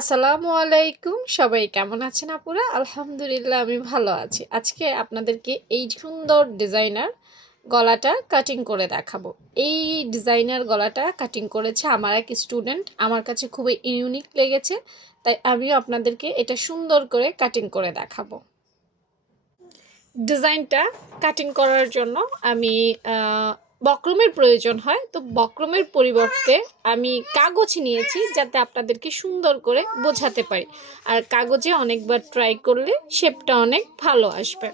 আসসালামু আলাইকুম। সবাই কেমন আছেন আপুরা? আলহামদুলিল্লাহ, আমি ভালো আছি। আজকে আপনাদেরকে এই সুন্দর ডিজাইনার গলাটা কাটিং করে দেখাবো। এই ডিজাইনার গলাটা কাটিং করেছে আমার এক স্টুডেন্ট আমার কাছে খুবই ইউনিক লেগেছে, তাই আমিও আপনাদেরকে এটা সুন্দর করে কাটিং করে দেখাবো। ডিজাইনটা কাটিং করার জন্য আমি বক্রমের প্রয়োজন হয়, তো বক্রমের পরিবর্তে আমি কাগজ নিয়েছি যাতে আপনাদেরকে সুন্দর করে বোঝাতে পারি। আর কাগজে অনেকবার ট্রাই করলে শেপটা অনেক ভালো আসবে।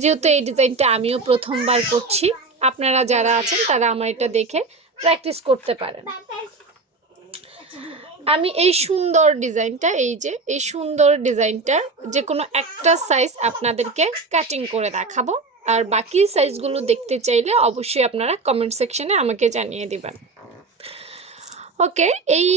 যেহেতু এই ডিজাইনটা আমিও প্রথমবার করছি, আপনারা যারা আছেন তারা আমার এটা দেখে প্র্যাকটিস করতে পারেন। আমি এই সুন্দর ডিজাইনটা, এই যে, এই সুন্দর ডিজাইনটা যে কোনো একটা সাইজ আপনাদেরকে কাটিং করে দেখাবো। আর বাকি সাইজগুলো দেখতে চাইলে অবশ্যই আপনারা কমেন্ট সেকশনে আমাকে জানিয়ে দেবেন। ওকে এই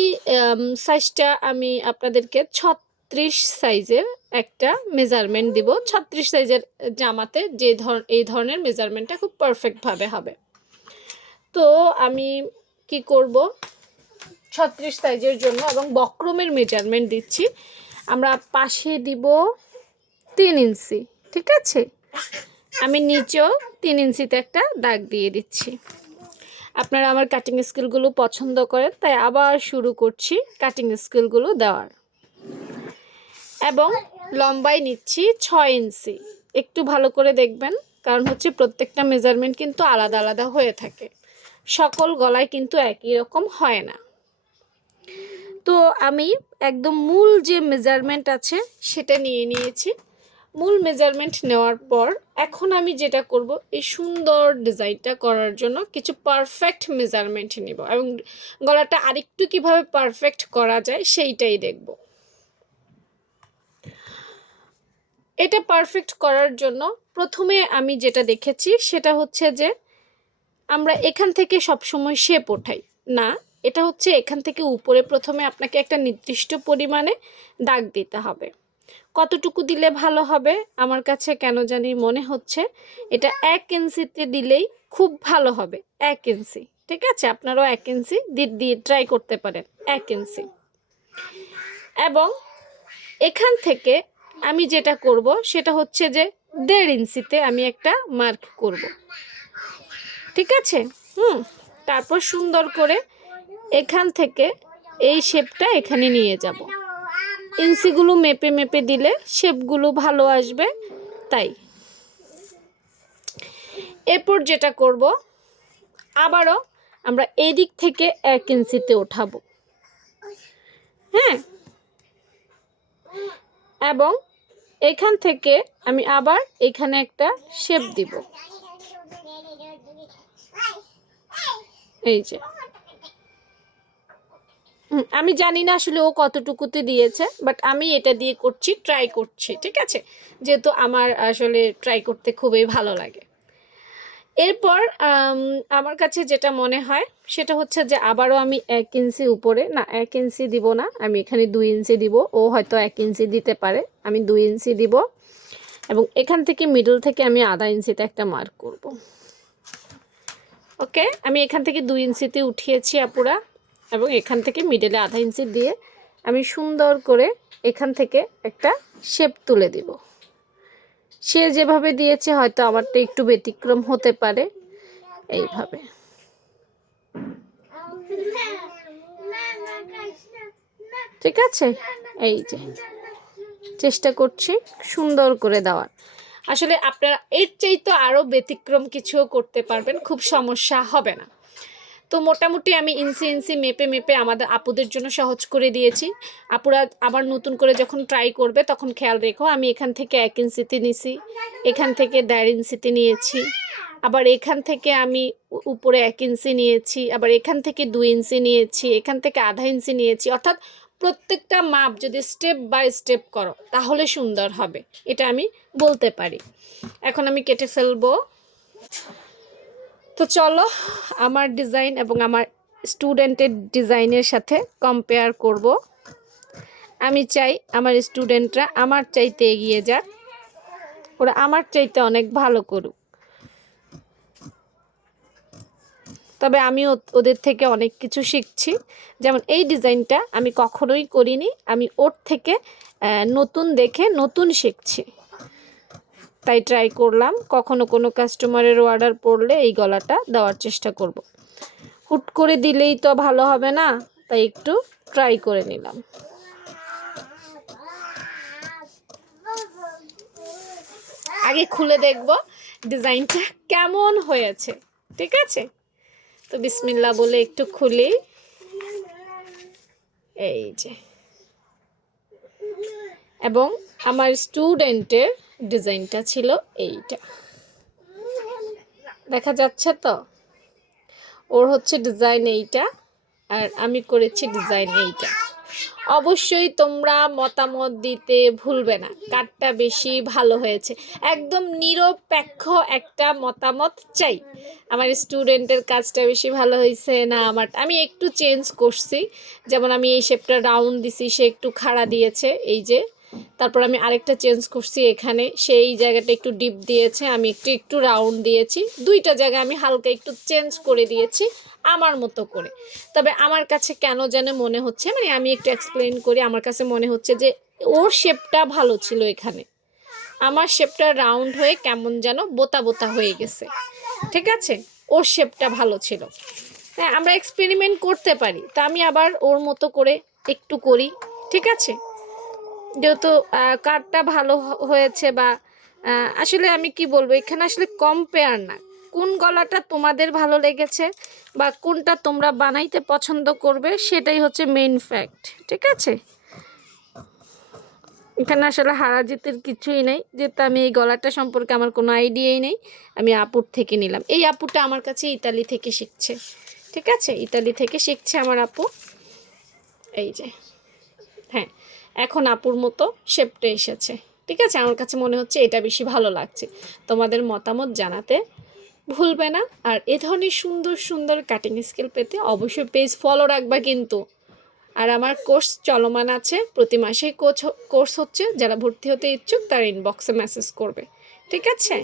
সাইজটা আমি আপনাদেরকে ছত্রিশ সাইজের একটা মেজারমেন্ট দিব। ছত্রিশ সাইজের জামাতে যে ধর, এই ধরনের মেজারমেন্টটা খুব পারফেক্টভাবে হবে। তো আমি কি করব? ছত্রিশ সাইজের জন্য এবং বক্রমের মেজারমেন্ট দিচ্ছি। আমরা পাশে দিব তিন ইঞ্চি, ঠিক আছে? আমি নিচেও তিন ইঞ্চিতে একটা দাগ দিয়ে দিচ্ছি। আপনারা আমার কাটিং স্কিলগুলো পছন্দ করেন, তাই আবার শুরু করছি কাটিং স্কিলগুলো দেওয়ার। এবং লম্বাই নিচ্ছি ছয় ইঞ্চি। একটু ভালো করে দেখবেন, কারণ হচ্ছে প্রত্যেকটা মেজারমেন্ট কিন্তু আলাদা আলাদা হয়ে থাকে। সকল গলায় কিন্তু একই রকম হয় না। তো আমি একদম মূল যে মেজারমেন্ট আছে, সেটা নিয়ে নিয়েছি। মূল মেজারমেন্ট নেওয়ার পর এখন আমি যেটা করব, এই সুন্দর ডিজাইনটা করার জন্য কিছু পারফেক্ট মেজারমেন্ট নিব এবং গলাটা আরেকটু কীভাবে পারফেক্ট করা যায় সেইটাই দেখব। এটা পারফেক্ট করার জন্য প্রথমে আমি যেটা দেখেছি সেটা হচ্ছে যে আমরা এখান থেকে সবসময় শেপ ওঠাই। না, এটা হচ্ছে এখান থেকে উপরে প্রথমে আপনাকে একটা নির্দিষ্ট পরিমাণে দাগ দিতে হবে। কতটুকু দিলে ভালো হবে? আমার কাছে কেন জানি মনে হচ্ছে এটা এক ইঞ্চিতে দিলেই খুব ভালো হবে, এক ইঞ্চি। ঠিক আছে? আপনারাও এক ইঞ্চি দিয়ে ট্রাই করতে পারেন, এক ইঞ্চি। এবং এখান থেকে আমি যেটা করব সেটা হচ্ছে যে দেড় ইঞ্চিতে আমি একটা মার্ক করব। ঠিক আছে? হুম, তারপর সুন্দর করে এখান থেকে এই শেপটা এখানে নিয়ে যাব। ইঞ্চিগুলো মেপে মেপে দিলে শেপগুলো ভালো আসবে, তাই। এরপর যেটা করব, আবারও আমরা এদিক থেকে এক ইঞ্চিতে ওঠাবো। হ্যাঁ? এবং এখান থেকে আমি আবার এখানে একটা শেপ দিব। এই যে। আমি জানি না আসলে ও কতটুকুতে দিয়েছে বাট আমি এটা দিয়ে করছি ট্রাই করছি, ঠিক আছে? যেহেতু আমার আসলে ট্রাই করতে খুবই ভালো লাগে। এরপর আমার কাছে যেটা মনে হয়, সেটা হচ্ছে যে আবারও আমি এক ইঞ্চি উপরে, না, এক ইঞ্চি দিব না, আমি এখানে দুই ইঞ্চি দিব, ও হয়তো এক ইঞ্চি দিতে পারে, আমি দুই ইঞ্চি দিব, এবং এখান থেকে মিডল থেকে আমি আধা ইঞ্চিতে একটা মার্ক করব। ওকে আমি এখান থেকে দুই ইঞ্চিতে উঠিয়েছি আপুরা। এবং এখান থেকে মিডলে আধা ইঞ্চি দিয়ে আমি সুন্দর করে এখান থেকে একটা শেপ তুলে দিব। সে যেভাবে দিয়েছে হয়তো আমারটা একটু ব্যতিক্রম হতে পারে। এইভাবে। ঠিক আছে? এই যে। চেষ্টা করছি সুন্দর করে দেওয়ার। আসলে আপনারা এর চাইতে আরও ব্যতিক্রম কিছুও করতে পারবেন, খুব সমস্যা হবে না। তো মোটামুটি আমি ইঞ্চি ইঞ্চি মেপে মেপে আমাদের আপুদের জন্য সহজ করে দিয়েছি। আপুরা আবার নতুন করে যখন ট্রাই করবে তখন খেয়াল রেখো, আমি এখান থেকে এক ইঞ্চিতে নিছি, এখান থেকে দেড় ইঞ্চিতে নিয়েছি, আবার এখান থেকে আমি উপরে এক ইঞ্চি নিয়েছি, আবার এখান থেকে দুই ইঞ্চি নিয়েছি, এখান থেকে আধা ইঞ্চি নিয়েছি, অর্থাৎ প্রত্যেকটা মাপ যদি স্টেপ বাই স্টেপ করো তাহলে সুন্দর হবে, এটা আমি বলতে পারি। এখন আমি কেটে ফেলব। তো চলো আমার ডিজাইন এবং আমার স্টুডেন্টের ডিজাইনের সাথে কম্পেয়ার করব। আমি চাই আমার স্টুডেন্টরা আমার চাইতে এগিয়ে যাক। ওরা আমার চাইতে অনেক ভালো করুক। তবে আমি ওদের থেকে অনেক কিছু শিখছি। যেমন এই ডিজাইনটা আমি কখনোই করিনি, আমি ওর থেকে নতুন দেখে নতুন শিখছি। তাই ট্রাই করলাম। কখনো কোনো কাস্টমারের অর্ডার পড়লে এই গলাটা দেওয়ার চেষ্টা করব। হুট করে দিলেই তো ভালো হবে না, তাই একটু ট্রাই করে নিলাম। আগে খুলে দেখব ডিজাইনটা কেমন হয়েছে, ঠিক আছে? তো বিসমিল্লা বলে একটু খুলি। এই যে। এবং আমার স্টুডেন্টের ডিজাইনটা ছিল এইটা। দেখা যাচ্ছে তো? ওর হচ্ছে ডিজাইন এইটা আর আমি করেছি ডিজাইন এইটা। অবশ্যই তোমরা মতামত দিতে ভুলবে না। কারটা বেশি ভালো হয়েছে। একদম নিরপেক্ষ একটা মতামত চাই। আমার স্টুডেন্টের কাজটা বেশি ভালো হয়েছে না আমার। আমি একটু চেঞ্জ করছি। যেমন আমি এই শেপটা রাউন্ড দিছি, সে একটু খাড়া দিয়েছে। এই যে তারপর আমি আরেকটা চেঞ্জ করছি এখানে। সেই জায়গাটা একটু ডিপ দিয়েছে, আমি একটু একটু রাউন্ড দিয়েছি। দুইটা জায়গা আমি হালকা একটু চেঞ্জ করে দিয়েছি, আমার মতো করে। তবে আমার কাছে কেন যেন মনে হচ্ছে মানে আমি একটু এক্সপ্লেন করি, আমার কাছে মনে হচ্ছে যে ওর শেপটা ভালো ছিল এখানে। আমার শেপটা রাউন্ড হয়ে কেমন যেন বোতা বোতা হয়ে গেছে। ঠিক আছে? ওর শেপটা ভালো ছিল। হ্যাঁ আমরা এক্সপেরিমেন্ট করতে পারি। তা আমি আবার ওর মতো করে একটু করি। ঠিক আছে? যেহেতু কার্ডটা ভালো হয়েছে বা আসলে আমি কি বলব, এখানে আসলে কম্পেয়ার না। কোন গলাটা তোমাদের ভালো লেগেছে বা কোনটা তোমরা বানাইতে পছন্দ করবে, সেটাই হচ্ছে মেইন ফ্যাক্ট ঠিক আছে? এখানে আসলে হারাজিতের কিছুই নেই, যেহেতু আমি এই গলাটা সম্পর্কে আমার কোনো আইডিয়াই নেই, আমি আপুর থেকে নিলাম। এই আপুটা আমার কাছে ইতালি থেকে শিখছে, ঠিক আছে? ইতালি থেকে শিখছে আমার আপু। এই যে হ্যাঁ। এখন আপুর মতো শেপটা এসেছে। ঠিক আছে? আমার কাছে মনে হচ্ছে এটা বেশি ভালো লাগছে। তোমাদের মতামত জানাতে ভুলবে না। আর এ ধরনের সুন্দর সুন্দর কাটিং স্কেল পেতে অবশ্যই পেজ ফলো রাখবা কিন্তু। আর আমার কোর্স চলমান আছে। প্রতি মাসেই কোর্স হচ্ছে। যারা ভর্তি হতে ইচ্ছুক তারা ইনবক্সে মেসেজ করবে। ঠিক আছে?